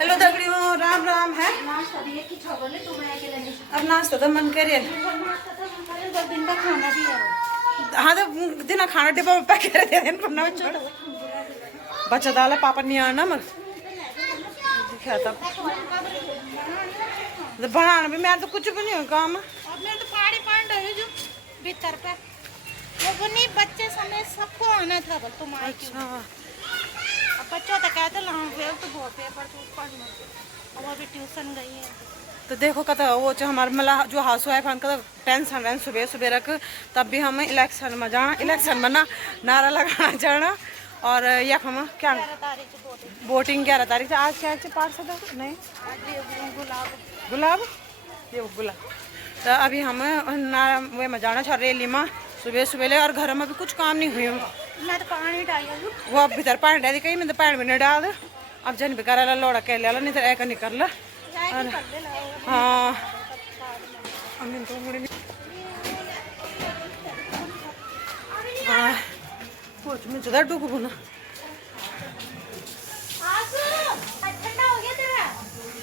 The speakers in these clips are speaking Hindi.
हेलो दगड़ियों, राम राम है। अब नाश्ता तो मन करे। हाँ तो दिन खाना डिब्बा में पैक कर दे देना बच्चा दाल पापा नहीं आना मत दिखा तब बनाना भी मैं तो कुछ भी नहीं हो काम। मैं तो पहाड़ी पान रही जो भीतर पे वो नहीं बच्चे समेत सबको आना था बल तुम आए क्यों? अब बच्चों तो कहते ला फेल तो बहुत पेपर तो पढ़ना अब अभी ट्यूशन गई है तो देखो कत वो जो हमारे मतलब जो हाउस वाइफ का टेंशन रहन सुबह सुबह रख तब भी हम इलेक्शन में जाना, इलेक्शन में ना नारा लगाना जाना। और यह हम क्या 11 तारीख वोटिंग 11 तारीख से। आज क्या है पार्षद नहीं गुलाब ये गुलाब। तो अभी हम नारा वे में जाना छ रैली में सुबह सुबह ले। और घर में भी कुछ काम नहीं हुई मैं तो पानी डाली वो अब भीतर पानी डाल दी कहीं मैं तो पानी भी नहीं डाल दे। अब जन भी करा लोड़ा कह लिया नहीं तो एक निकल ला। हाँ कुछ में ज्यादा डूब ना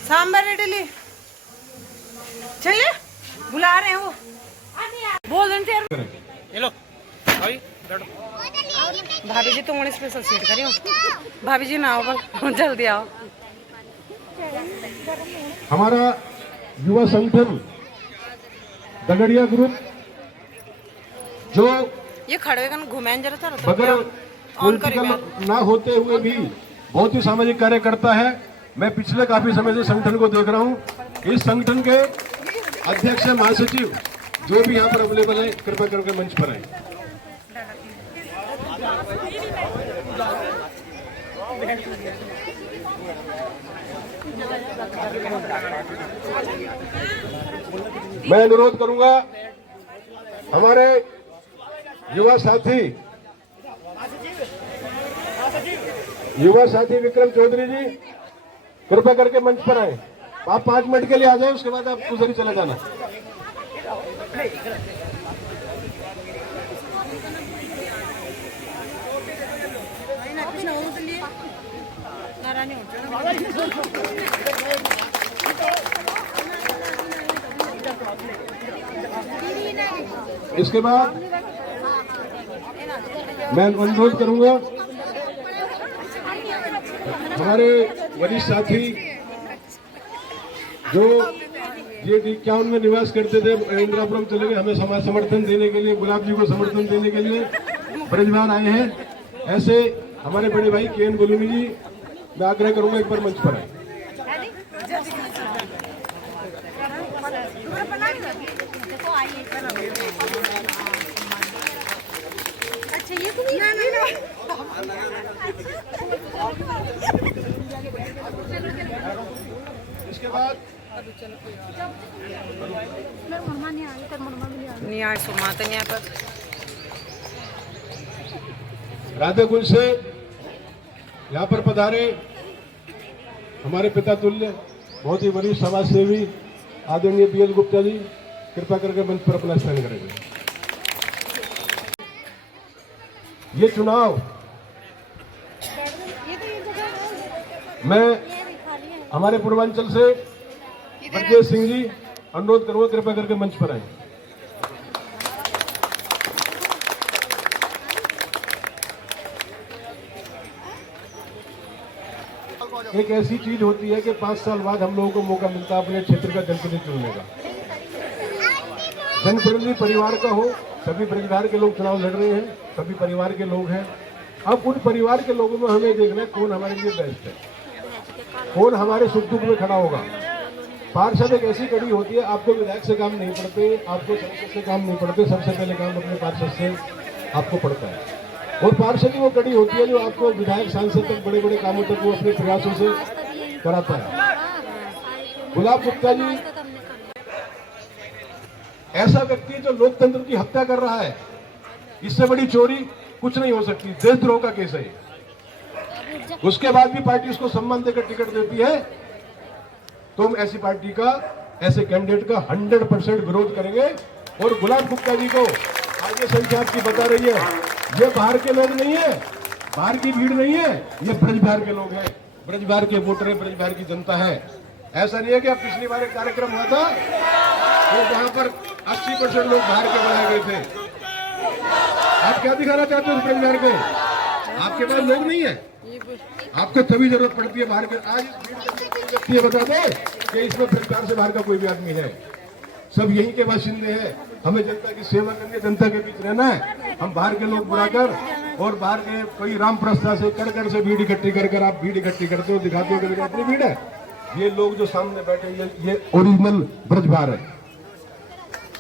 सांबर इडली चलिए बुला रहे हैं वो बोल रहे हेलो भाई भाभी जी तुम स्पेशल सीट करियो। भाभी जी ना आओ बल जल्दी आओ। हमारा युवा संगठन दगड़िया ग्रुप जो ये खड़े का घुमाएं जरा था बगैर पॉलिटिकल ना होते हुए भी बहुत ही सामाजिक कार्य करता है। मैं पिछले काफी समय से संगठन को देख रहा हूँ। इस संगठन के अध्यक्ष महासचिव जो भी यहाँ पर अवेलेबल है कृपया करके मंच पर आए। मैं अनुरोध करूंगा हमारे युवा साथी विक्रम चौधरी जी कृपया करके मंच पर आए। आप 5 मिनट के लिए आ जाए, उसके बाद आप उधर ही चले जाना। इसके बाद मैं अनुरोध करूंगा हमारे वरिष्ठ साथी जो ये 51 में निवास करते थे इंदिरापुरम चले गए, हमें समाज समर्थन देने के लिए, गुलाब जी को समर्थन देने के लिए ब्रजमान आए हैं। ऐसे हमारे बड़े भाई केएन गोलूमी जी, मैं आग्रह करूंगा एक बार मंच पर आए। अच्छा ये तो ना इसके बाद नहीं आए सुमा तो नहीं पर राधा कुल से यहाँ पर पधारे हमारे पिता तुल्य बहुत ही वरिष्ठ समाज सेवी आदरणीय बीएल गुप्ता जी कृपया करके मंच पर अपना स्थान करेंगे। ये चुनाव मैं हमारे पूर्वांचल से ब्रजेश सिंह जी अनुरोध करूंगा कृपया करके मंच पर आए। एक ऐसी चीज होती है कि 5 साल बाद हम लोगों को मौका मिलता है अपने क्षेत्र का जनप्रतिनिधि चुनने का। जनप्रतिनिधि परिवार का हो, सभी परिवार के लोग चुनाव लड़ रहे हैं, सभी परिवार के लोग हैं। अब उन परिवार के लोगों में हमें देखना है कौन हमारे लिए बेस्ट है, कौन हमारे सुख दुख में खड़ा होगा। पार्षद एक ऐसी कड़ी होती है, आपको विधायक से काम नहीं पड़ते, आपको सांसद से काम नहीं पड़ते, सबसे पहले काम अपने पार्षद से आपको पड़ता है। और पार्षद ही वो कड़ी होती है जो आपको विधायक सांसद तक बड़े बड़े कामों तक वो अपने प्रयासों से कराता है। गुलाब गुप्ता जी ऐसा व्यक्ति जो लोकतंत्र की हत्या कर रहा है, इससे बड़ी चोरी कुछ नहीं हो सकती। देशद्रोह का केस है। उसके बाद भी पार्टी उसको सम्मान देकर टिकट देती है, तो हम ऐसी पार्टी का, ऐसे कैंडिडेट का 100% विरोध करेंगे। और गुलाब गुप्ता जी को आगे संख्या आपकी बता रही है, ये बाहर के लोग नहीं है, बाहर की भीड़ नहीं है, ये ब्रज बिहार के लोग हैं ब्रज बिहार के वोटर है, ब्रज बिहार की जनता है। ऐसा नहीं है कि अब पिछली बार एक कार्यक्रम हुआ था तो वहां पर 80% लोग बाहर के बनाए गए थे। आप क्या दिखाना चाहते हो ब्रज बिहार को? आपके पास लोग नहीं है, आपको तभी जरूरत पड़ती है बाहर के। आज व्यक्ति ये बता दो कि इसमें ब्रज बिहार से बाहर का कोई भी आदमी है, सब यहीं के बाशिंदे हैं। हमें जनता की सेवा करनी, जनता के बीच रहना है। हम बाहर के लोग बुलाकर और बाहर के कोई रामप्रस्था से कर से भीड़ इकट्ठी कर आप भीड़ इकट्ठी करते हो, दिखाते हो कि देखो इतनी भीड़ है। ये लोग जो सामने बैठे ये ओरिजिनल ब्रज बिहार है,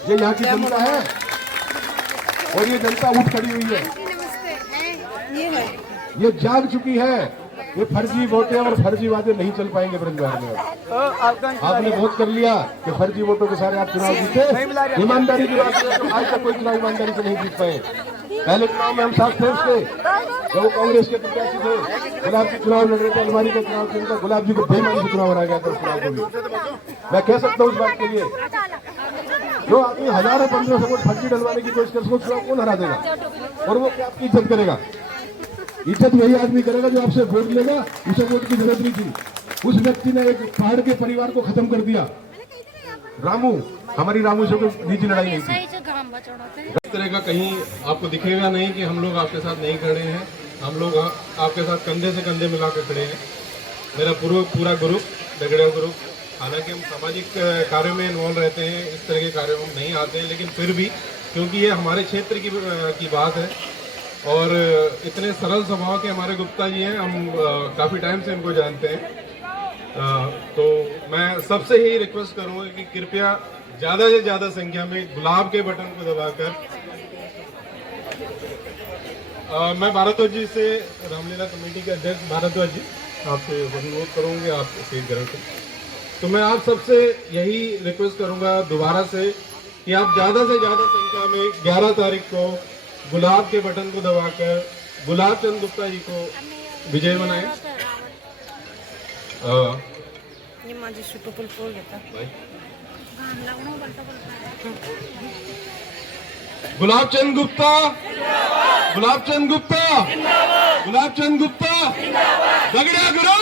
ये यहाँ की जनता है और ये जनता उठ खड़ी हुई है, ये जाग चुकी है। ये फर्जी वोटें और फर्जी वादे नहीं चल पाएंगे ब्रज बिहार में। आपने बहुत कर लिया कि फर्जी वोटों के सारे आप चुनाव जीते, ईमानदारी की बात करें तो आज तक कोई चुनाव ईमानदारी से नहीं जीत पाए। पहले चुनाव में हम साथ थे उसके, जब वो कांग्रेस के प्रत्याशी थे, गुलाब जी चुनाव लड़ रहे थे, अलमारी का चुनाव चल रहा, गुलाब जी को बेईमानी से चुनाव हराया गया था। उस चुनाव को भी मैं कह सकता हूँ इस बात के लिए, जो आदमी हजारों 1500 वोट फर्जी डलवाने की कोशिश कर, चुनाव कौन हरा देगा? और वो क्या आपकी इज्जत करेगा? इज्जत वही आदमी करेगा जो आपसे वोट लेगा। उसे वोट की जरूरत नहीं थी। उस व्यक्ति ने एक पहाड़ के परिवार को खत्म कर दिया। रामू, हमारी रामू से कोई निजी लड़ाई नहीं थी। इस तरह का कहीं आपको दिखेगा नहीं कि हम लोग आपके साथ नहीं खड़े हैं। हम लोग आपके साथ कंधे से कंधे मिला कर खड़े हैं। मेरा पूरा ग्रुप, दगड़िया ग्रुप, हालांकि हम सामाजिक कार्यों में इन्वॉल्व रहते हैं, इस तरह के कार्यों में नहीं आते हैं, लेकिन फिर भी क्योंकि ये हमारे क्षेत्र की बात है और इतने सरल स्वभाव के हमारे गुप्ता जी हैं, हम काफ़ी टाइम से इनको जानते हैं। तो मैं सबसे ही रिक्वेस्ट करूँगा कि कृपया ज़्यादा से ज़्यादा संख्या में गुलाब के बटन को दबाकर मैं भारद्वाज जी से, रामलीला कमेटी के अध्यक्ष भारद्वाज जी, आपसे अनुरोध करूँगी आप सीट ग्रहण करें। तो मैं आप सबसे यही रिक्वेस्ट करूँगा दोबारा से कि आप ज़्यादा से ज़्यादा संख्या में 11 तारीख को गुलाब के बटन को दबाकर गुलाब चंद गुप्ता जी को विजय बनाएं। गुलाब चंद गुप्ता, गुलाब चंद गुप्ता, गुलाब चंद गुप्ता, दगड़िया गुरु।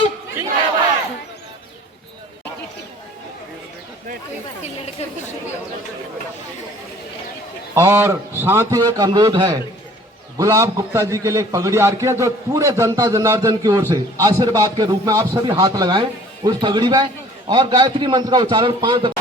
और साथ ही एक अनुरोध है, गुलाब गुप्ता जी के लिए एक पगड़ी आ रखी है जो पूरे जनता जनार्दन की ओर से आशीर्वाद के रूप में आप सभी हाथ लगाएं उस पगड़ी में और गायत्री मंत्र का उच्चारण 5 दफा।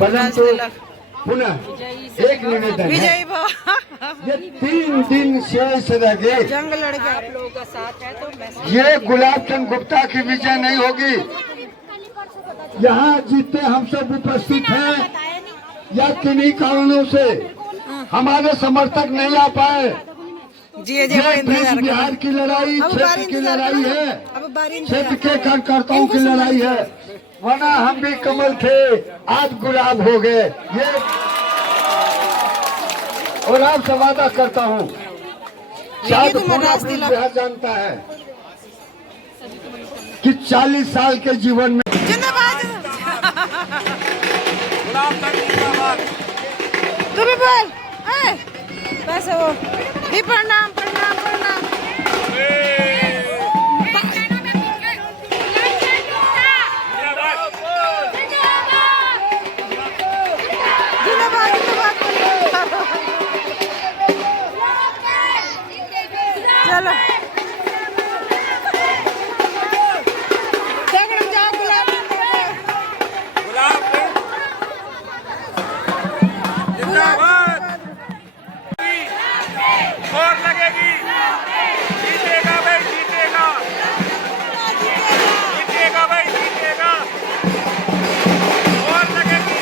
परंतु पुनः एक निवेदन है, ये 3 दिन शेष रह गए, जंग लड़ गया आप लोगों का साथ है तो ये गुलाब चंद गुप्ता की विजय नहीं होगी। यहाँ जितने हम सब उपस्थित हैं या किन्हीं कारणों से हमारे समर्थक नहीं आ पाए, ये ब्रज बिहार की लड़ाई क्षेत्र की लड़ाई है, क्षेत्र के कार्यकर्ताओं की लड़ाई है। वरना हम भी कमल थे, आज गुलाब हो गए। ये और आपसे वादा करता हूँ, शायद पूरा ब्रज बिहार जानता है कि 40 साल के जीवन में तू भी बोल बस वो भी प्रणाम प्रणाम प्रणाम। चलो जाओ गुलाब और लगेगी, जीतेगा भाई जीतेगा, जीतेगा भाई जीतेगा, और लगेगी।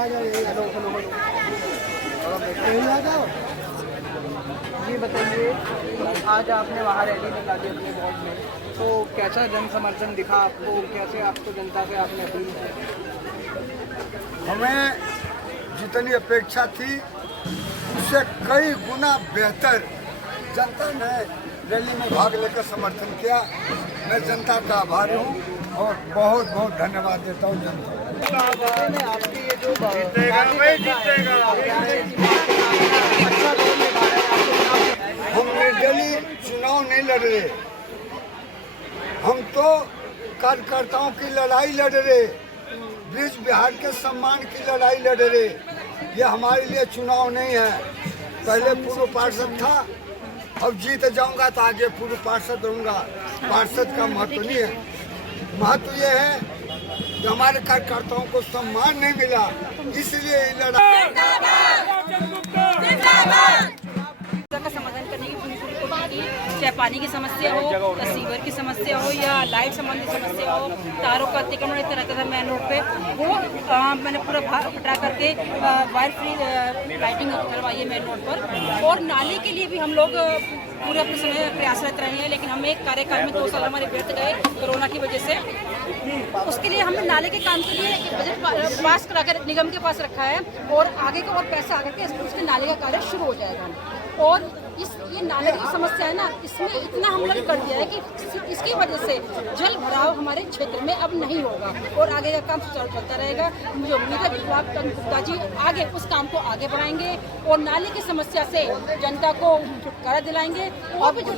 जी बताइए, आज आपने वहाँ रैली निकाली अपने वार्ड में, तो कैसा जन समर्थन दिखा आपको? कैसे आपको जनता से आपने अपील की? हमें जितनी अपेक्षा थी उससे कई गुना बेहतर जनता ने रैली में भाग लेकर समर्थन किया। मैं जनता का आभारी हूँ और बहुत बहुत धन्यवाद देता हूँ जनता को। आपकी ये जो जीतेगा भाई, जीतेगा। अच्छा रोल निभा रहे हैं आपके हम निर्दलीय चुनाव नहीं लड़ रहे, हम तो कार्यकर्ताओं की लड़ाई लड़ रहे, ब्रिज बिहार के सम्मान की लड़ाई लड़ रहे। ये हमारे लिए चुनाव नहीं है। पहले पूर्व पार्षद था, अब जीत जाऊंगा तो आगे पूर्व पार्षद रहूंगा। पार्षद का महत्व नहीं है, महत्व ये है कि हमारे कार्यकर्ताओं को सम्मान नहीं मिला, इसलिए ये लड़ाई। का समाधान करने की पूरी कोशिश की, चाहे पानी की समस्या हो या सीवर की समस्या हो या लाइट संबंधी समस्या हो, तारों का अतिक्रमण इतना रहता था मेन रोड पे, वो मैंने पूरा हटा करके वायर फ्री लाइटिंग करवाई है मेन रोड पर। और नाले के लिए भी हम लोग पूरे अपने समय प्रयासरत रहे हैं, लेकिन हम एक कार्यकाल में 2 साल हमारे व्यर्थ गए कोरोना की वजह से। उसके लिए हमने नाले के काम के लिए एक बजट पास कराकर निगम के पास रखा है और आगे का और पैसा आकर के उसके नाले का कार्य शुरू हो जाएगा। और ये नाले की समस्या है ना, इसमें इतना हम लोग कर दिया है कि इसकी वजह से जल भराव हमारे क्षेत्र में अब नहीं होगा और आगे का काम चलता रहेगा। मुझे उम्मीद है गुलाब चंद गुप्ता जी आगे उस काम को आगे बढ़ाएंगे और नाले की समस्या से जनता को छुटकारा दिलाएंगे। और भी जो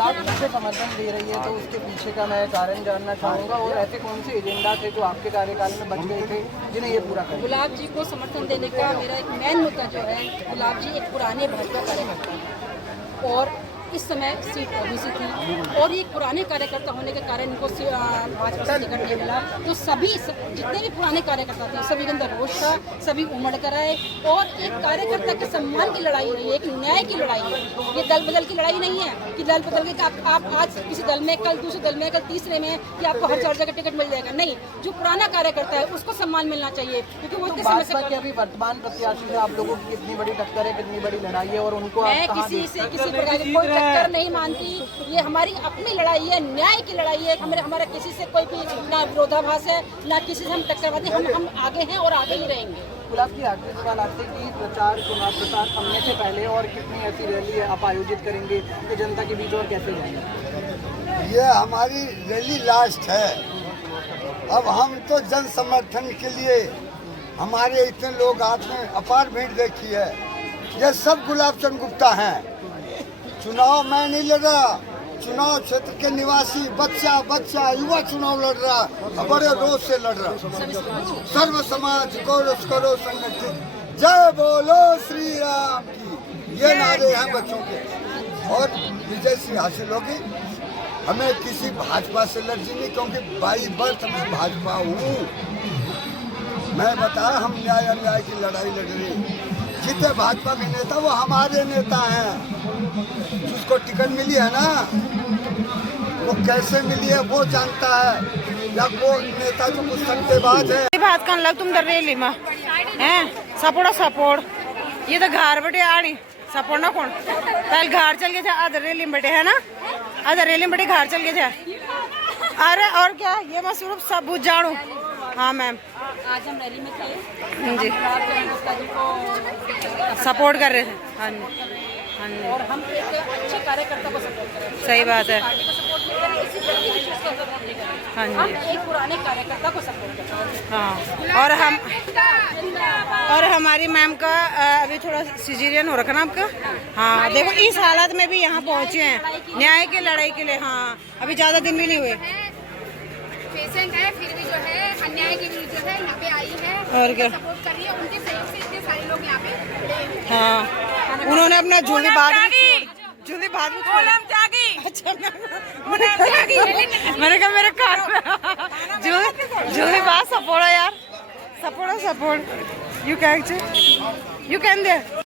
समर्थन दे रही है तो उसके पीछे का मैं कारण जानना चाहूँगा, और ऐसे कौन से एजेंडा थे जो आपके कार्यकाल में बच गए थे जिन्हें ये पूरा कर? गुलाब जी को समर्थन देने का मेरा एक मेन मुद्दा जो है, गुलाब जी एक पुराने भाजपा कार्यकर्ता हैं और इस समय सीट ओबीसी थी और ये पुराने कार्यकर्ता होने के कारण इनको भाजपा से टिकट नहीं मिला। तो सभी जितने भी पुराने कार्यकर्ता थे सभी के अंदर रोष था, सभी उमड़ कर आए। और एक कार्यकर्ता के सम्मान की लड़ाई नहीं है, एक न्याय की लड़ाई है। ये दल बदल की लड़ाई नहीं है कि दल बदल के आप आज किसी दल में, कल दूसरे दल में, कल तीसरे में, कि आपको हर चर्चा का टिकट मिल जाएगा। नहीं, जो पुराना कार्यकर्ता है उसको सम्मान मिलना चाहिए, क्योंकि वो इतने समय से अभी वर्तमान प्रत्याशी से आप लोगों की कितनी बड़ी टक्कर है, कितनी बड़ी लड़ाई है, और उनको मैं किसी से किसी प्रकार की कोई टक्कर नहीं मानती। ये हमारी अपनी लड़ाई है, न्याय की लड़ाई है। हमारा किसी से कोई भी ना विरोधाभास है, ना किसी से हम टक्करवादी। हम आगे हैं और आगे ही रहेंगे। गुलाब की आखिरी सवाल आपसे कि चुनाव प्रचार थमने से पहले और कितनी ऐसी रैली आप आयोजित करेंगे कि जनता के बीच और कैसे जाएंगे? ये हमारी रैली लास्ट है। अब हम तो जन समर्थन के लिए, हमारे इतने लोग आपने अपार भीड़ देखी है, ये सब गुलाब चंद गुप्ता हैं। चुनाव मैं नहीं लड़ रहा, चुनाव क्षेत्र के निवासी बच्चा युवा चुनाव लड़ रहा, बड़े रोज से लड़ रहा। सर्व समाज गौरव करो संगठित, जय बोलो श्री राम की, ये नारे हैं बच्चों के। और विजय सिंह हासिल होगी। हमें किसी भाजपा से एलर्जी नहीं, क्योंकि बाई बर्थ में भाजपा हूँ। मैं बताया, हम न्याय अन्याय की लड़ाई लड़ रहे। जितने भाजपा के नेता वो हमारे नेता हैं। जिसको टिकट मिली है ना, वो कैसे मिली है वो जानता है, या वो नेता जो कुछ सट्टेबाज है। बात कर लग तुम रैली में हैं सपोर्ट ये तो घर बैठे आनी सपोर्ट ना कौन पहले घर चल गए थे, आधे रैली में बैठे है ना, आधे रैली में बैठे घर चल गए थे। अरे और क्या, ये मैं सिर्फ सबूत जानू। हाँ मैम, आज हम रैली में थे जी, गुप्ता जी को सपोर्ट कर रहे थे। हाँ जी, हाँ जी, और हम एक अच्छे कार्यकर्ता को सपोर्ट करें। सही बात है। पार्टी को सपोर्ट नहीं करें, किसी दल की विशेष को सपोर्ट नहीं करें। हाँ जी, हम एक पुराने कार्यकर्ता को सपोर्ट करें। हाँ। और हमारी मैम का अभी थोड़ा सिजेरियन हो रखा ना आपका। हाँ देखो, इस हालत में भी यहाँ पहुँचे हैं न्याय की लड़ाई के लिए। हाँ, अभी ज़्यादा दिन भी नहीं हुए। पेशेंट है, फिर भी जो है अन्याय के लिए जो है यहाँ पे आई है और क्या, सपोर्ट कर रही है। उनके सहयोग से इतने सारे लोग यहाँ पे। हाँ, उन्होंने अपना झूली बाद में छोड़ा। अच्छा, मैंने कहा मेरे कार में झूली बाद सपोर्ट यार, सपोर्ट यू कैन दे।